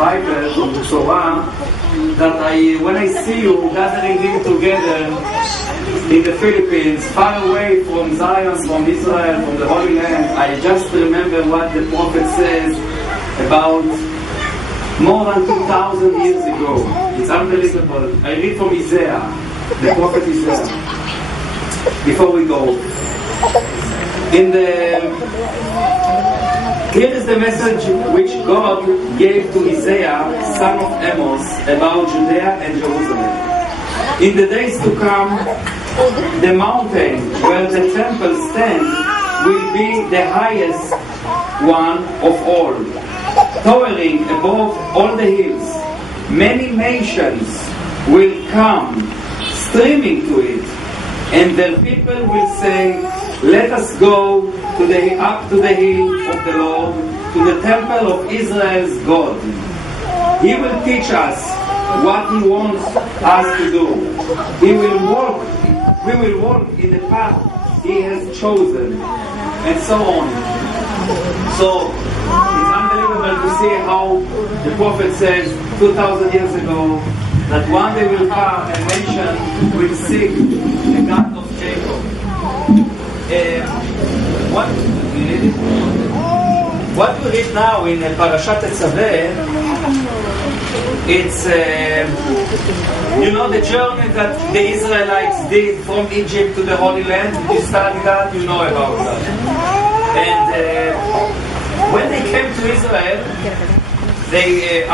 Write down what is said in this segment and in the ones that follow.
Bible, from the Torah, that when I see you gathering here together in the Philippines, far away from Zion, from Israel, from the Holy Land, I just remember what the prophet says about more than 2,000 years ago. It's unbelievable. I read from Isaiah, the prophet Isaiah, before we go. Here is the message which God gave to Isaiah, son of Amos, about Judea and Jerusalem. In the days to come, the mountain where the temple stands will be the highest one of all, towering above all the hills. Many nations will come streaming to it, and their people will say, "Let us go up to the hill of the Lord, to the temple of Israel's God. He will teach us what He wants us to do. We will walk in the path He has chosen," and so on. So it's unbelievable to see how the prophet says 2,000 years ago that one day will come a nation will seek the God of Jacob. What we read now in Parashat Tetzaveh, it's the journey that the Israelites did from Egypt to the Holy Land. You study that, you know about that. And when they came to Israel, they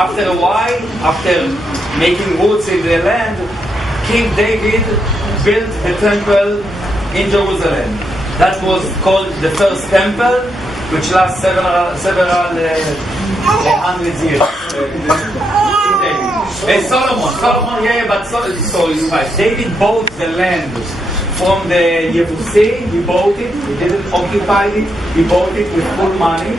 after a while, after making roots in the land, King David built a temple in Jerusalem. That was called the first temple, which lasts several hundred years. David bought the land from the Yevusi. He bought it. He didn't occupy it. He bought it with full money.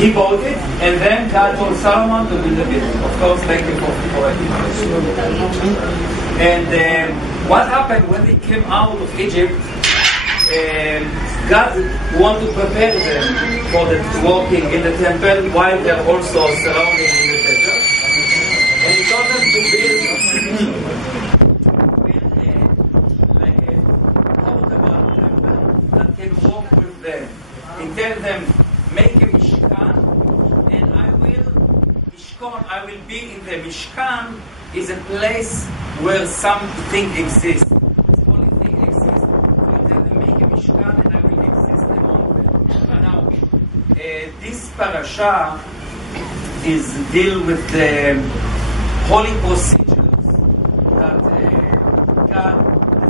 He bought it, and then God told Solomon to build the building. Of course, thank you for it. And what happened when they came out of Egypt? God wanted to prepare them for the walking in the temple while they're also surrounded in the desert. And He told them to build like a portable temple that can walk with them. He told them, make a Mishkan, and I will be in the Mishkan is a place where something exists. This parasha is deal with the holy procedures that God,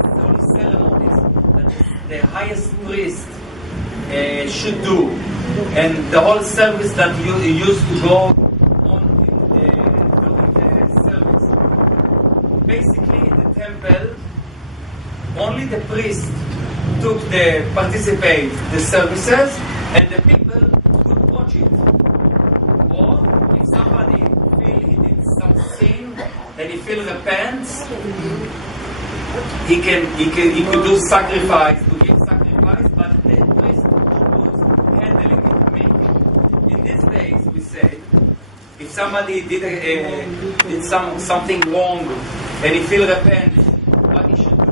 the holy ceremonies that the highest priest should do, and the whole service that you used to go on during the service. Basically, in the temple, only the priest took participate the services, and the people could watch it. Or if somebody feel he did some sin and he feel repents, he could do sacrifice, to give sacrifice, but the priest was handling it. In these days, we say, if somebody did something wrong and he feel repent, what he should do?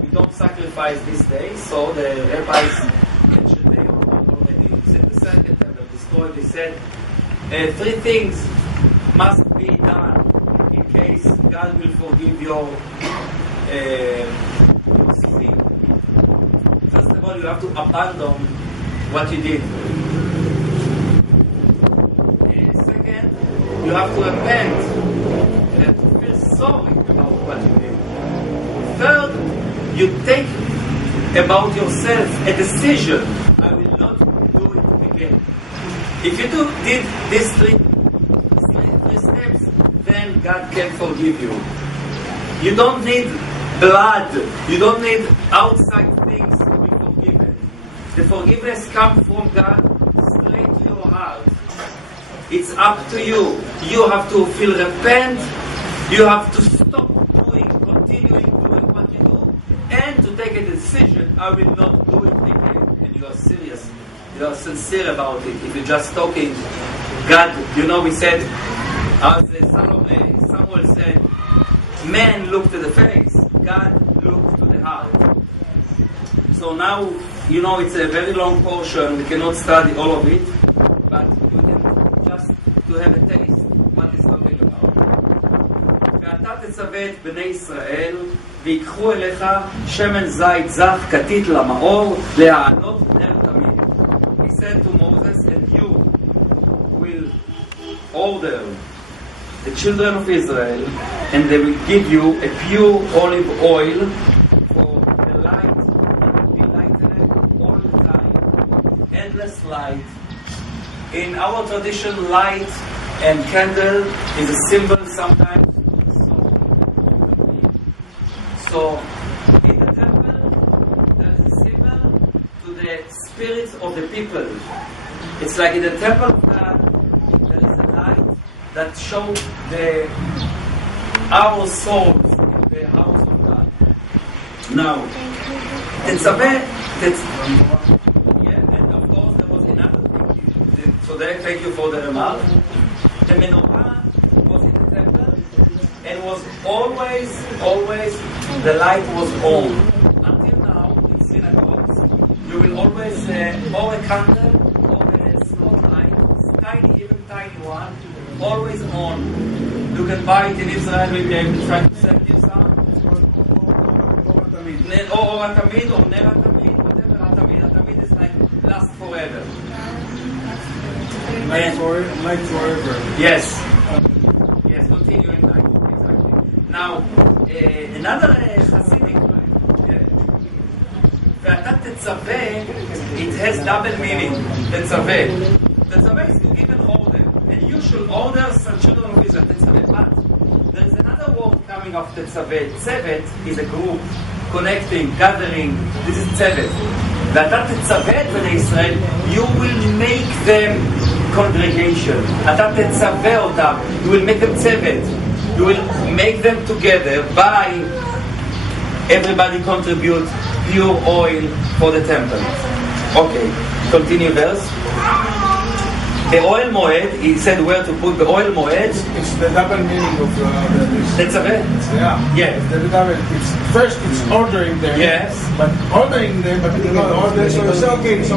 We don't sacrifice this day, so the rabbis they said 3 things must be done in case God will forgive your sin. First of all, you have to abandon what you did. Second, you have to repent and to feel sorry about what you did. Third, you take about yourself a decision. I will not do it again. If you did these three steps, then God can forgive you. You don't need blood. You don't need outside things to be forgiven. The forgiveness comes from God straight to your heart. It's up to you. You have to feel repent. You have to stop continuing doing what you do, and to take a decision, I will not do it again. And you are serious. You are sincere about it. If you're just talking, God, we said, As Samuel said, man looked to the face, God looked to the heart. So now, you know, it's a very long portion, we cannot study all of it, but we can just to have a taste what it's talking about. ואתה תצווה את בני ישראל, ויקחו אליך שמן זית זך כתית למאור, להעלות נר תמיד. He said to Moses, and you will order the children of Israel, and they will give you a pure olive oil for the light, be lightened all the time, endless light. In our tradition, light and candle is a symbol sometimes. So in the temple, there is a symbol to the spirits of the people. It's like in the temple of God, there is a light that shows our souls in the house of God. Now, and of course there was another thing. So there, thank you for the remark. The menorah was in the temple and was always the light was on. Until now, in synagogues, you will always or a candle or a small light, tiny, even tiny one, always on. You can buy it in Israel, we'll be able to try to send you some. Or Atamid, or Ner Atamid, whatever Atamid. Atamid is like last forever. Light forever. Yes, continuing light, exactly. Now, another Hasidic light. ואתה תצווה, it has double meaning. תצווה is to give an order. And you should order some children of Israel. Tetzaveh. But there is another word coming after Tetzaveh. Tzevet is a group, connecting, gathering. This is Tzevet. ואתה תצווה את בני ישראל, you will make them congregation. אתה תצווה אותם, you will make them Tzevet. You will make them together by everybody contribute pure oil for the temple. Okay, continue verse. The oil moed, he said where to put the oil moed. It's the double meaning of That's a bit? Yeah. The double. First, it's ordering them. Yes. But ordering them, but you know, order. So it's okay. It's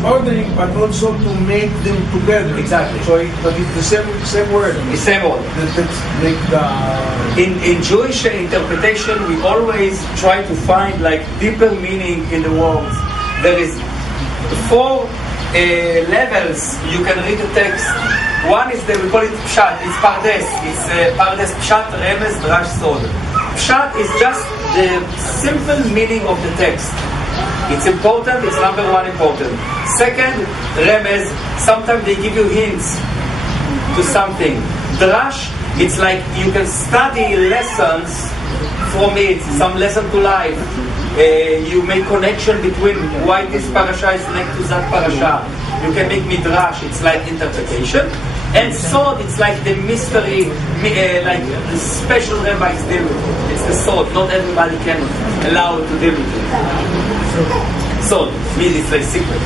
ordering, but also to make them together. Exactly. So, but it's the same word. The same word. That's like the. In Jewish interpretation, we always try to find like deeper meaning in the words. There is 4 levels you can read the text. One is we call it Pshat, it's Pardes. It's Pardes Pshat, Remes, Drash, Sod. Pshat is just the simple meaning of the text. It's important, it's number 1 important. Second, Remes, sometimes they give you hints to something. Drash, it's like you can study lessons from it, some lesson to life. You make connection between why this parasha is next to that parasha. You can make midrash, it's like interpretation. And sod, it's like the mystery, like the special rabbis deal with it. It's the sod, not everybody can allow to deal with it. Sod, means it's like secret.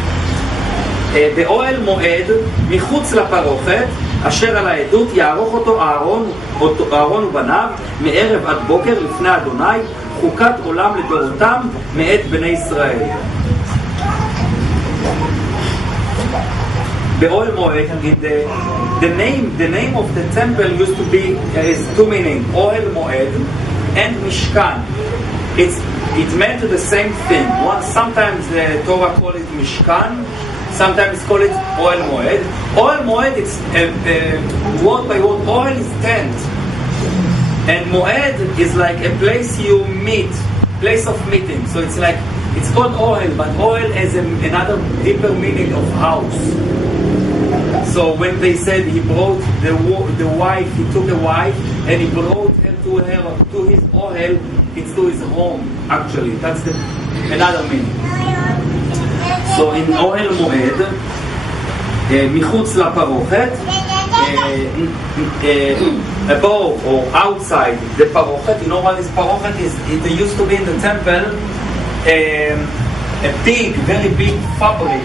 באוהל מועד, מחוץ לפרוכת, אשר על העדות יערוך אותו אהרון ובניו, מערב עד בוקר לפני אדוני, חוקת עולם לדורותם מאת בני ישראל. באוהל מועד, the name of the temple used to be, is 2 meaning, אוהל מועד and משכן. It meant the same thing. Sometimes the Torah call it Mishkan, sometimes call it Oel Moed. Oel Moed, it's word by word. Oel is tent, and Moed is like a place you meet, place of meeting. So it's like, it's called Oel, but Oel has another deeper meaning of house. So when they said he brought the wife, he took a wife and he brought her to his Ohel, it's to his home, actually. That's another meaning. So in Ohel Moed, מחוץ לפרוכת, above or outside the parochet, you know what this parochet is? It used to be in the temple a big, very big fabric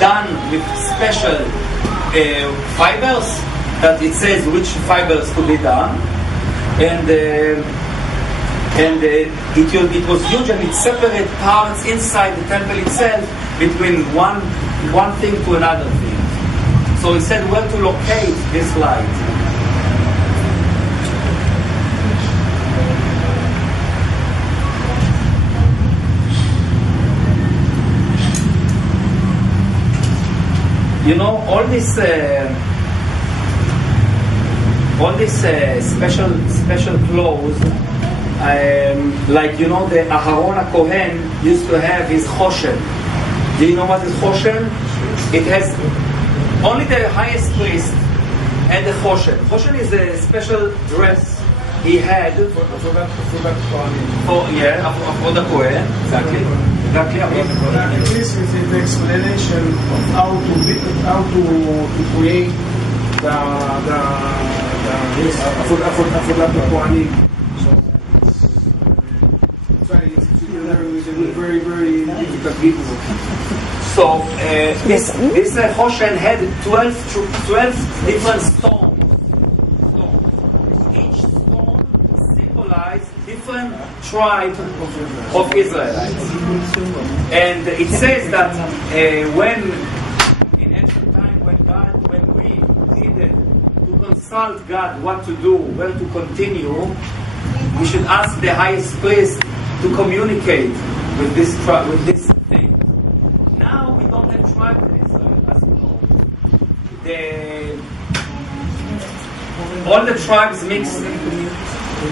done with special fibers that it says which fibers to be done, and it was huge, and it separated parts inside the temple itself between one thing to another thing. So he said where to locate this light. You know, all this special clothes, like, you know, the Aharon Kohen used to have his choshen. Do you know what is choshen? It has only the highest priest and the choshen. Choshen is a special dress he had for the Kohen. Exactly. This is the explanation of how to create the very, very difficult. So this Hoshen had 12 different stones. Each stone symbolized different tribe of Israelites. And it says that when in ancient time when we needed to consult God what to do, where to continue, we should ask the highest priest to communicate with this thing. Now we don't have tribes in Israel, as you know. All the tribes mixed.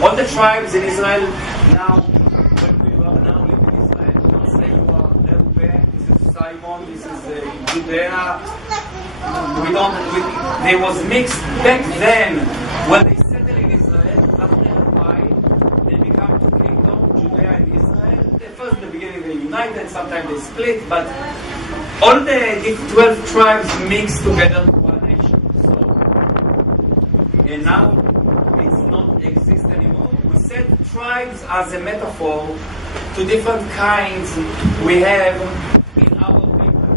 All the tribes in Israel now, when we are now living in Israel, we don't say you are Reuben, this is Simon, this is Judea. They was mixed back then when they settled in Israel. After a while, they become two kingdoms, Judea and Israel. First, in the beginning, they united. Sometimes they split, but all the 12 tribes mixed together to one nation. So, and now it's not exist anymore. We said tribes as a metaphor to different kinds we have in our people.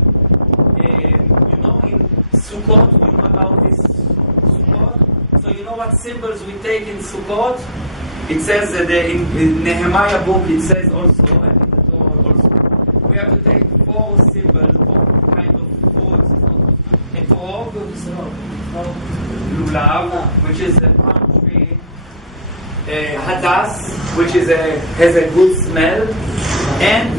You know, in Sukkot, you know about this Sukkot? So you know what symbols we take in Sukkot? It says that in Nehemiah book, it says also, and in the Torah also, we have to take 4 symbols, 4 kind of foods. Etrog, Lulav, which is a palm tree, Hadas, which is has a good smell, and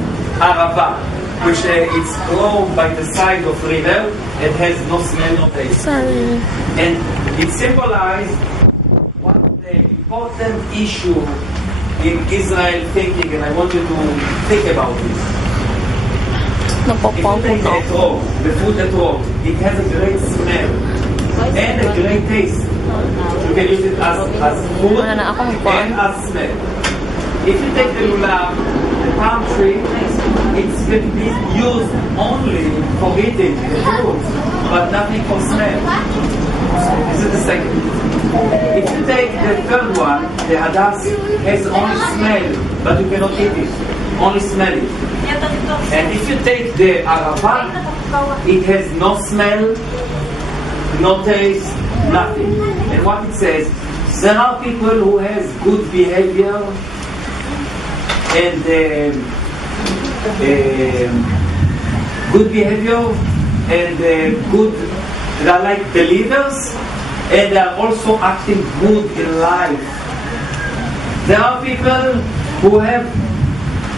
Arava, which it's grown by the side of river. It has no smell, no taste. And it symbolizes what the important issue in Israel thinking, and I want you to think about this. If you take etrog, the food etrog, it has a great smell and a great taste. You can use it as food and as smell. If you take the lulav, the palm tree, it can be used only for eating the fruit, but nothing for smell. This is the second. If you take the third one, the hadas has only smell, but you cannot eat it, only smell it. And if you take the arava, it has no smell, no taste, nothing. And what it says, there are people who has good behavior and good, they are like believers, and they are also acting good in life. There are people who have,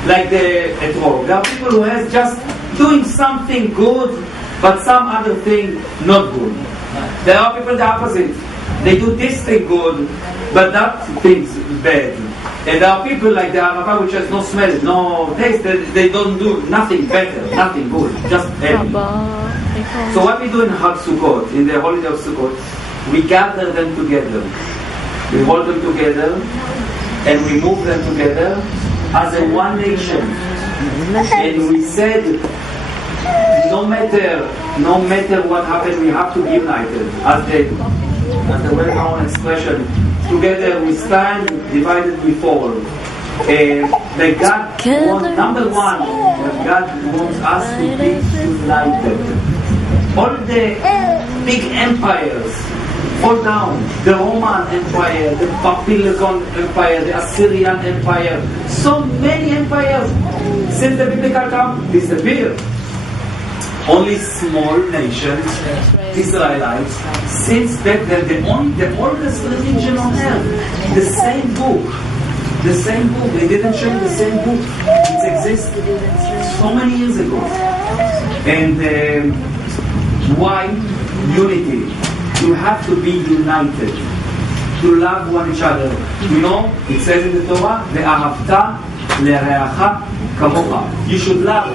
like the etrog, there are people who have just doing something good, but some other thing not good. There are people the opposite. They do this thing good, but that thing's bad. And there are people like the Arava which has no smell, no taste, they don't do nothing better, nothing good, just heavy. So what we do in Chag Sukkot, in the holiday of Sukkot, we gather them together. We hold them together and we move them together as a one nation. And we said, no matter what happened, we have to be united. As the well-known expression, together we stand, divided we fall. That God wants, number one, that God wants us to be united. All the big empires fall down. The Roman Empire, the Babylonian Empire, the Assyrian Empire. So many empires since the biblical time disappeared. Only small nations, Israelites, since back then the oldest religion on earth, the same book. The same book. They didn't change the same book. It existed so many years ago. And why unity? You have to be united. To love one each other. You know, it says in the Torah, "Ve'ahavta le'reacha kamocha." You should love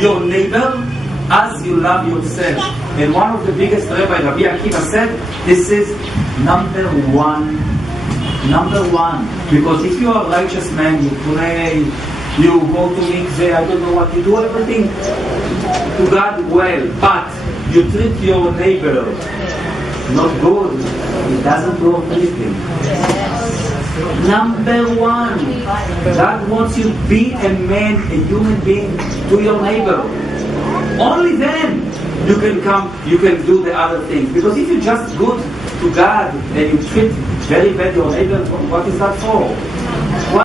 your neighbor as you love yourself. And one of the biggest Rabbi Akiva said, this is number one. Number one. Because if you are a righteous man, you pray, you go to mikveh, I don't know what, you do everything to God well, but you treat your neighbor not good, it doesn't prove anything. Number one, God wants you to be a man, a human being to your neighbor. Only then you can do the other things. Because if you're just good to God and you treat very bad your neighbor, what is that for?